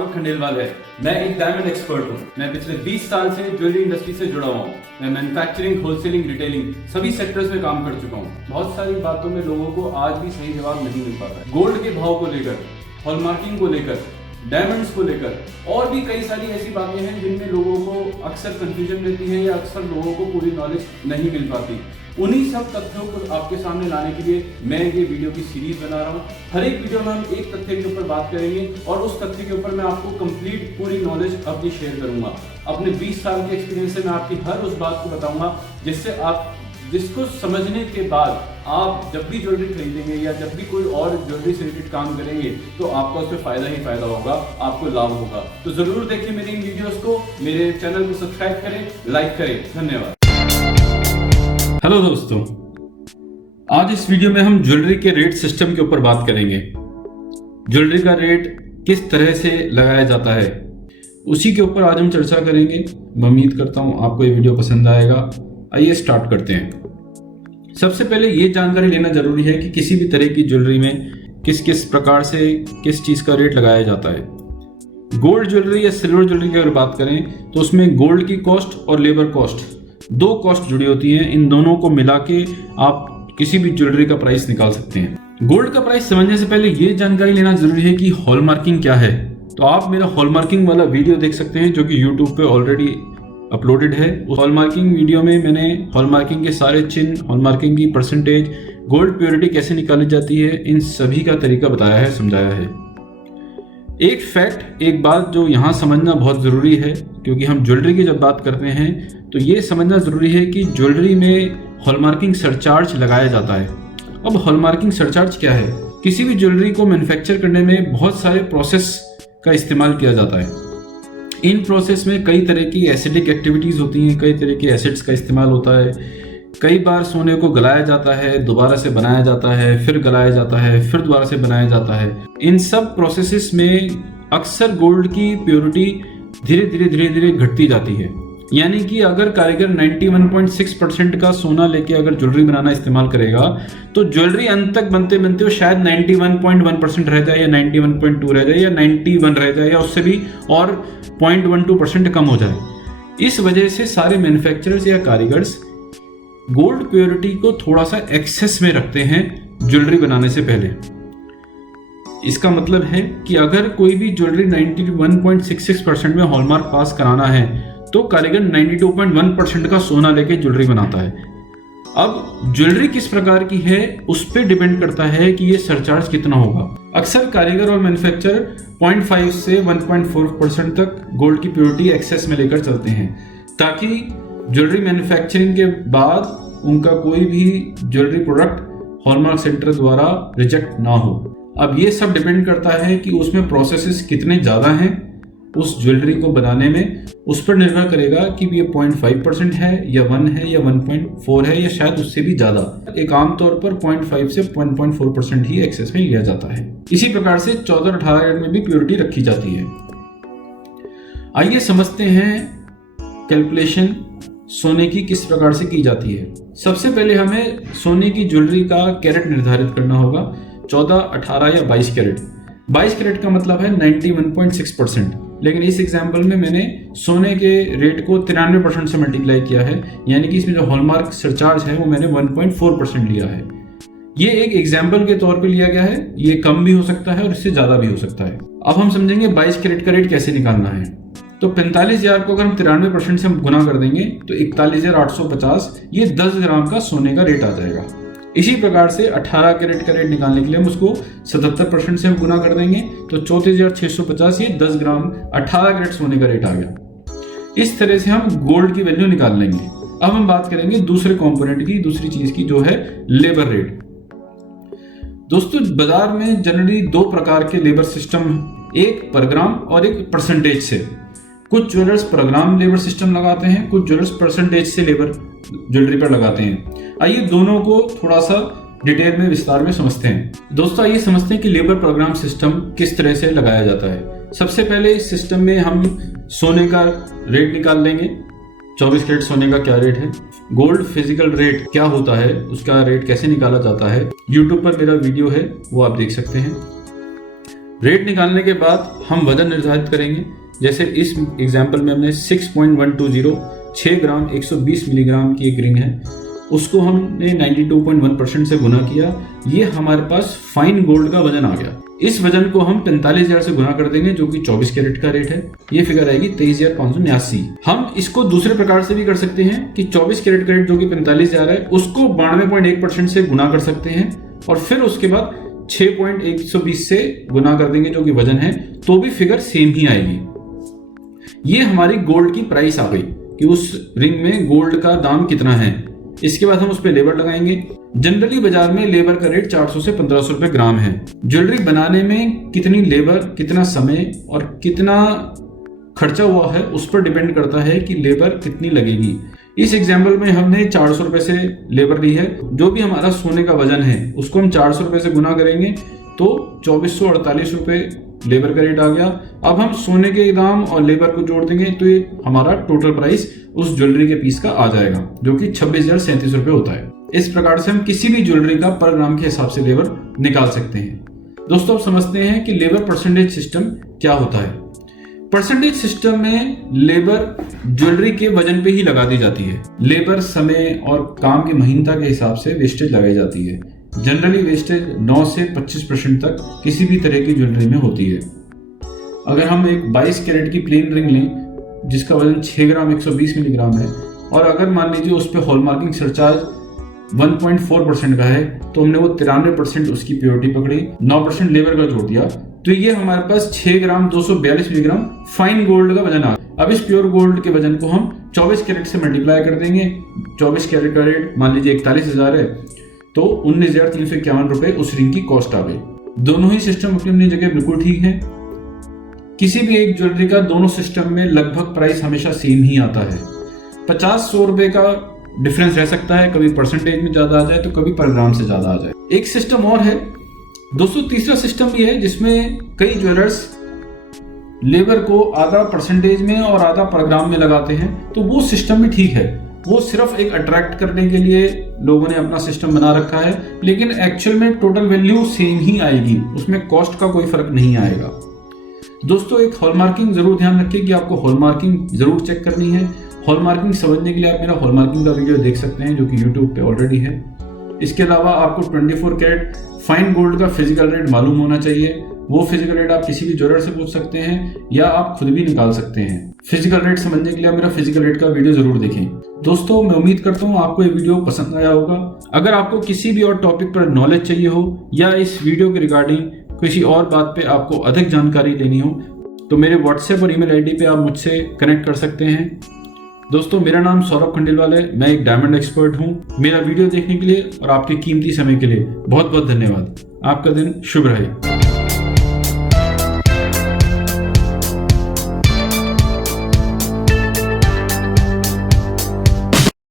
सौरभ खंडेलवाल है। मैं एक डायमंड एक्सपर्ट हूँ। मैं पिछले 20 साल से ज्वेलरी इंडस्ट्री से जुड़ा हुआ हूँ। मैं मैन्युफैक्चरिंग, होलसेलिंग, रिटेलिंग सभी सेक्टर्स में काम कर चुका हूँ। बहुत सारी बातों में लोगों को आज भी सही जवाब नहीं मिल पाता है। गोल्ड के भाव को लेकर, हॉलमार्किंग को लेकर, डायमंड्स को लेकर और भी कई सारी ऐसी बातें हैं जिनमें लोगों को अक्सर कंफ्यूजन रहती है या अक्सर लोगों को पूरी नॉलेज नहीं मिल पाती। उन्हीं सब तथ्यों को आपके सामने लाने के लिए मैं ये वीडियो की सीरीज बना रहा हूँ। हर एक वीडियो में हम एक तथ्य के ऊपर बात करेंगे और उस तथ्य के ऊपर मैं आपको कंप्लीट पूरी नॉलेज अपनी शेयर करूंगा। अपने 20 साल के एक्सपीरियंस से मैं आपकी हर उस बात को बताऊंगा जिसको समझने के बाद आप जब भी ज्वेलरी खरीदेंगे या जब भी कोई और ज्वेलरी से रिलेटेड काम करेंगे तो आपका उसमें फायदा ही फायदा होगा, आपको लाभ होगा। तो जरूर देखिए मेरी इन वीडियोस को, मेरे चैनल को सब्सक्राइब करें, लाइक करें। धन्यवाद। हेलो दोस्तों, आज इस वीडियो में हम ज्वेलरी के रेट सिस्टम के ऊपर बात करेंगे। ज्वेलरी का रेट किस तरह से लगाया जाता है उसी के ऊपर आज हम चर्चा करेंगे। मैं उम्मीद करता हूं आपको ये वीडियो पसंद आएगा। आइए स्टार्ट करते हैं। सबसे पहले ये जानकारी लेना जरूरी है कि किसी भी तरह की ज्वेलरी में किस किस प्रकार से किस चीज़ का रेट लगाया जाता है। गोल्ड ज्वेलरी या सिल्वर ज्वेलरी की अगर बात करें तो उसमें गोल्ड की कॉस्ट और लेबर कॉस्ट, दो कॉस्ट जुड़ी होती हैं। इन दोनों को मिला के आप किसी भी ज्वेलरी का प्राइस निकाल सकते हैं। गोल्ड का प्राइस समझने से पहले ये जानकारी लेना जरूरी है कि हॉलमार्किंग क्या है। तो आप मेरा हॉलमार्किंग वाला वीडियो देख सकते हैं जो कि यूट्यूब पे ऑलरेडी अपलोडेड है। उस हॉलमार्किंग वीडियो में मैंने हॉलमार्किंग के सारे चिन्ह, हॉलमार्किंग की परसेंटेज, गोल्ड प्योरिटी कैसे निकाली जाती है, इन सभी का तरीका बताया है, समझाया है। एक फैक्ट, एक बात जो यहाँ समझना बहुत ज़रूरी है, क्योंकि हम ज्वेलरी की जब बात करते हैं तो ये समझना ज़रूरी है कि ज्वेलरी में हॉलमार्किंग सरचार्ज लगाया जाता है। अब हॉलमार्किंग सरचार्ज क्या है? किसी भी ज्वेलरी को मैन्युफैक्चर करने में बहुत सारे प्रोसेस का इस्तेमाल किया जाता है। इन प्रोसेस में कई तरह की एसिडिक एक्टिविटीज़ होती हैं, कई तरह के एसिड्स का इस्तेमाल होता है। कई बार सोने को गलाया जाता है, दोबारा से बनाया जाता है, फिर गलाया जाता है, फिर दोबारा से बनाया जाता है। इन सब प्रोसेसेस में अक्सर गोल्ड की प्योरिटी धीरे धीरे घटती जाती है। यानी कि अगर कारीगर 91.6% का सोना लेके अगर ज्वेलरी बनाना इस्तेमाल करेगा तो ज्वेलरी अंत तक बनते बनते वो शायद 91.1% रह जाए या 91.2 रह जाए या 91 रह जाए या उससे भी और 0.12% कम हो जाए। इस वजह से सारे मैन्युफैक्चरर्स या कारीगर्स गोल्ड प्योरिटी को थोड़ा सा एक्सेस में रखते हैं ज्वेलरी बनाने से पहले। इसका मतलब है कि अगर कोई भी ज्वेलरी 91.66% में हॉलमार्क पास कराना है तो कारीगर 92.1% का सोना लेके ज्वेलरी बनाता है। अब ज्वेलरी किस प्रकार की है उस पर डिपेंड करता है कि ये सरचार्ज कितना होगा। अक्सर कारीगर और मैन्युफैक्चरर 0.5 से 1.4% तक गोल्ड की प्योरिटी एक्सेस में लेकर चलते हैं ताकि ज्वेलरी मैन्युफैक्चरिंग के बाद उनका कोई भी ज्वेलरी प्रोडक्ट हॉलमार्क सेंटर द्वारा रिजेक्ट ना हो। अब ये सब डिपेंड करता है कि उसमें प्रोसेसेस कितने ज़्यादा हैं उस ज्वेलरी को बनाने में। उस पर निर्भर करेगा कि ये 0.5% है या 1 है या 1.4 है या शायद उससे भी ज़्यादा। एक आमतौर पर 0.5 से 1.4% ही एक्सेस में लिया जाता है। इसी प्रकार से 14 और 18 कैरेट में भी प्योरिटी रखी जाती है। आइए समझते हैं कैलकुलेशन सोने की किस प्रकार से की जाती है। सबसे पहले हमें सोने की ज्वेलरी का कैरेट निर्धारित करना होगा, 14, 18 या 22 कैरेट। 22 कैरेट का मतलब है 91.6%, लेकिन इस एग्जाम्पल में मैंने सोने के रेट को 93% से मल्टीप्लाई किया है, यानी कि इसमें जो हॉलमार्क सरचार्ज है वो मैंने 1.4% लिया है। ये एक एग्जाम्पल के तौर पे लिया गया है, ये कम भी हो सकता है और इससे ज़्यादा भी हो सकता है। अब हम समझेंगे 22 कैरेट का रेट कैसे निकालना है। तो 45,000 को अगर हम 93% से हम गुना कर देंगे तो 41,850, ये 10 ग्राम का सोने का रेट आ जाएगा। इसी प्रकार से 18 कैरेट का रेट निकालने के लिए हम उसको 77% से हम गुना कर देंगे तो 34,650, ये 10 ग्राम 18 कैरेट सोने का रेट आ गया। इस तरह से हम गोल्ड की वैल्यू निकाल लेंगे। अब हम बात करेंगे दूसरे कंपोनेंट की, दूसरी चीज की, जो है लेबर रेट। दोस्तों, बाजार में जनरली दो प्रकार के लेबर सिस्टम, एक पर ग्राम और एक परसेंटेज से। कुछ ज्वेलर्स पर ग्राम लेबर सिस्टम लगाते हैं, कुछ ज्वेलर्स परसेंटेज से लेबर ज्वेलरी पर लगाते हैं। आइए दोनों को थोड़ा सा डिटेल में विस्तार में समझते हैं। दोस्तों, आइए समझते हैं कि लेबर प्रोग्राम सिस्टम किस तरह से लगाया जाता है। सबसे पहले इस सिस्टम में हम सोने का रेट निकाल लेंगे। 24 कैरेट सोने का क्या रेट है, गोल्ड फिजिकल रेट क्या होता है, उसका रेट कैसे निकाला जाता है। यूट्यूब पर मेरा वीडियो है, वो आप देख सकते हैं। रेट निकालने के बाद हम वजन निर्धारित करेंगे। जैसे इस एग्जाम्पल में हमने 6.120 6 ग्राम 120 मिलीग्राम की एक रिंग है, उसको हमने 92.1% से गुना किया। ये हमारे पास फाइन गोल्ड का वजन आ गया। इस वजन को हम 45,000 से गुना कर देंगे, जो कि 24 कैरेट का रेट है। ये फिगर आएगी 23,589। हम इसको दूसरे प्रकार से भी कर सकते हैं कि 24 कैरेट का रेट जो कि 45,000 है, उसको 92.1% से गुना कर सकते हैं और फिर उसके बाद 6.120 से गुना कर देंगे, जो कि वजन है, तो भी फिगर सेम ही आएगी। ये हमारी गोल्ड की प्राइस आ गई कि उस रिंग में गोल्ड का दाम कितना है। इसके बाद हम उस पर लेबर लगाएंगे। जनरली बाजार में लेबर का रेट 400 से 1500 रुपए ग्राम है। ज्वेलरी बनाने में कितनी लेबर, कितना समय और कितना खर्चा हुआ है, उस पर डिपेंड करता है कि लेबर कितनी लगेगी। इस एग्जाम्पल में हमने 400 रुपए से लेबर ली है। जो भी हमारा सोने का वजन है उसको हम 400 रुपए से गुना करेंगे तो 2448 रुपए लेबर का रेट आ गया। अब हम सोने के दाम और लेबर को जोड़ देंगे तो ये हमारा टोटल प्राइस उस ज्वेलरी के पीस का आ जाएगा, जो कि 26,037 रुपए होता है। इस प्रकार से हम किसी भी ज्वेलरी का पर ग्राम के हिसाब से लेबर निकाल सकते हैं। दोस्तों, अब समझते हैं कि लेबर परसेंटेज सिस्टम क्या होता है। परसेंटेज सिस्टम में लेबर ज्वेलरी के वजन पे ही लगा दी जाती है। लेबर समय और काम की महीनता के हिसाब से वेस्टेज लगाई जाती है। जनरली वेस्टेज 9 से 25% तक किसी भी तरह की ज्वेलरी में होती है। अगर हम एक 22 कैरेट की प्लेन रिंग लें जिसका वजन 6 ग्राम 120 मिलीग्राम है और अगर मान लीजिए उस पर हॉलमार्किंग सरचार्ज 1.4% का है, तो हमने वो 93% उसकी प्योरिटी पकड़ी, 9% लेबर का जोड़ दिया, तो ये हमारे पास 6 ग्राम 242 मिलीग्राम फाइन गोल्ड का वजन आ गया। अब इस प्योर गोल्ड के वजन को हम 24 कैरेट से मल्टीप्लाई कर देंगे। 24 कैरेट का रेट मान लीजिए 41,000 है, तो 19,351 रुपए उस रिंग की कॉस्ट आ गई। दोनों ही सिस्टम अपनी अपनी जगह बिल्कुल ठीक है। किसी भी एक ज्वेलरी का दोनों सिस्टम में लगभग प्राइस हमेशा सेम ही आता है। 50-100 रुपए का डिफरेंस रह सकता है, कभी परसेंटेज में ज्यादा आ जाए तो कभी पर ग्राम से ज्यादा आ जाए। एक सिस्टम और है दोस्तों, तीसरा सिस्टम भी है जिसमें कई ज्वेलर्स लेबर को आधा परसेंटेज में और आधा पर ग्राम में लगाते हैं, तो वो सिस्टम भी ठीक है। वो सिर्फ एक अट्रैक्ट करने के लिए लोगों ने अपना सिस्टम बना रखा है, लेकिन एक्चुअल में टोटल वैल्यू सेम ही आएगी, उसमें कॉस्ट का कोई फर्क नहीं आएगा। दोस्तों, एक हॉलमार्किंग जरूर ध्यान रखिए कि आपको हॉलमार्किंग जरूर चेक करनी है। हॉलमार्किंग समझने के लिए आप मेरा हॉलमार्किंग का वीडियो देख सकते हैं, जो कि यूट्यूब पे ऑलरेडी है। इसके अलावा आपको 24 कैरेट फाइन गोल्ड का फिजिकल रेट मालूम होना चाहिए। वो फिजिकल रेट आप किसी भी ज्वेलर से पूछ सकते हैं या आप खुद भी निकाल सकते हैं। फिजिकल रेट समझने के लिए आप मेरा फिजिकल रेट का वीडियो जरूर देखें। दोस्तों, मैं उम्मीद करता हूँ आपको ये वीडियो पसंद आया होगा। अगर आपको किसी भी और टॉपिक पर नॉलेज चाहिए हो या इस वीडियो के रिगार्डिंग किसी और बात पे आपको अधिक जानकारी लेनी हो, तो मेरे व्हाट्सएप और ईमेल आईडी पे आप मुझसे कनेक्ट कर सकते हैं। दोस्तों, मेरा नाम सौरभ खंडेलवाल है, मैं एक डायमंड एक्सपर्ट हूँ। मेरा वीडियो देखने के लिए और आपके कीमती समय के लिए बहुत बहुत धन्यवाद। आपका दिन शुभ रहे।